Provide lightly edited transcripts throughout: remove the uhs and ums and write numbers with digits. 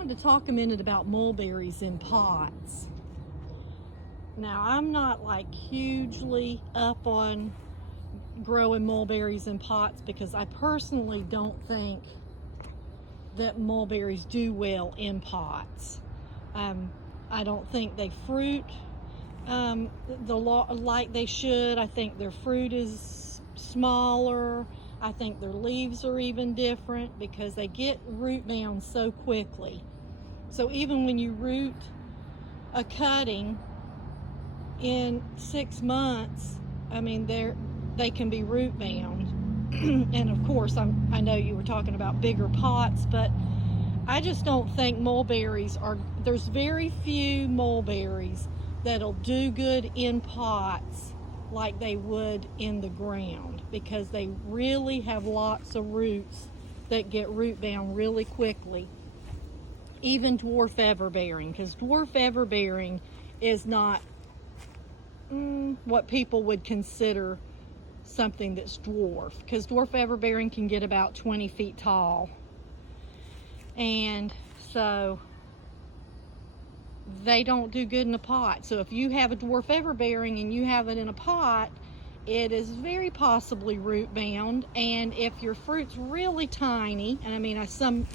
wanted to talk a minute about mulberries in pots. Now, I'm not like hugely up on growing mulberries in pots because I personally don't think that mulberries do well in pots. I don't think they fruit like they should. I think their fruit is smaller. I think their leaves are even different because they get root bound so quickly. So even when you root a cutting in 6 months, I mean, they can be root bound. And of course, I know you were talking about bigger pots, but I just don't think there's very few mulberries that'll do good in pots like they would in the ground, because they really have lots of roots that get root bound really quickly. Even dwarf everbearing, because dwarf everbearing is not what people would consider something that's dwarf, because dwarf everbearing can get about 20 feet tall, and so they don't do good in a pot. So if you have a dwarf everbearing and you have it in a pot, it is very possibly root bound. And if your fruit's really tiny, and I mean some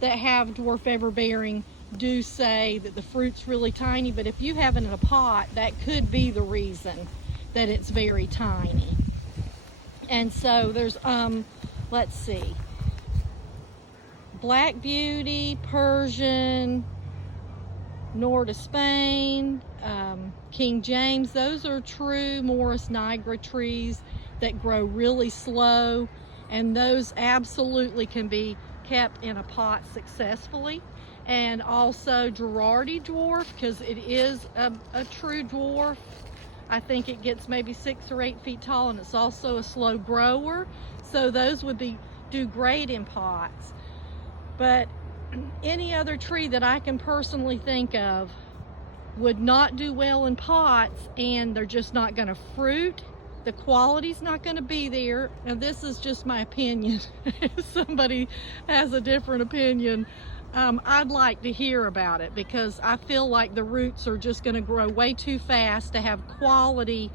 that have dwarf everbearing do say that the fruit's really tiny, but if you have it in a pot, that could be the reason that it's very tiny. And so there's let's see, Black Beauty, Persian, Nord of Spain, King James, those are true Morris nigra trees that grow really slow, and those absolutely can be kept in a pot successfully. And also Girardi dwarf, because it is a true dwarf. I think it gets maybe 6 or 8 feet tall, and it's also a slow grower, so those would do great in pots. But any other tree that I can personally think of would not do well in pots, and they're just not going to fruit. The quality's not going to be there. Now, this is just my opinion. If somebody has a different opinion, I'd like to hear about it, because I feel like the roots are just going to grow way too fast to have quality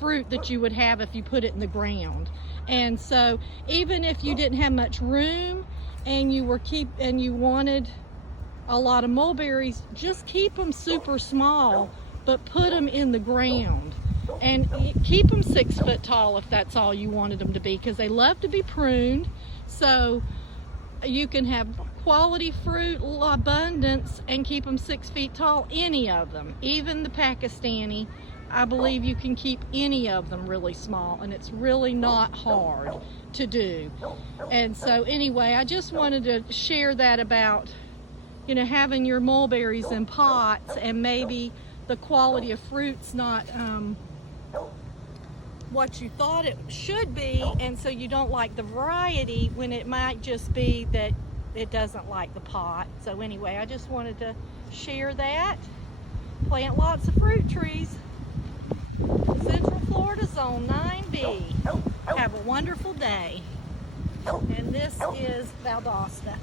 fruit that you would have if you put it in the ground. And so even if you didn't have much room and you wanted a lot of mulberries, just keep them super small, but put them in the ground, and keep them 6 foot tall if that's all you wanted them to be, because they love to be pruned. So you can have quality fruit, abundance, and keep them 6 feet tall, any of them. Even the Pakistani, I believe you can keep any of them really small, and it's really not hard to do. And so anyway, I just wanted to share that about, having your mulberries in pots, and maybe the quality of fruit's not what you thought it should be, and so you don't like the variety, when it might just be that it doesn't like the pot. So anyway, I just wanted to share that. Plant lots of fruit trees. Central Florida Zone 9B. Have a wonderful day. And this is Valdosta.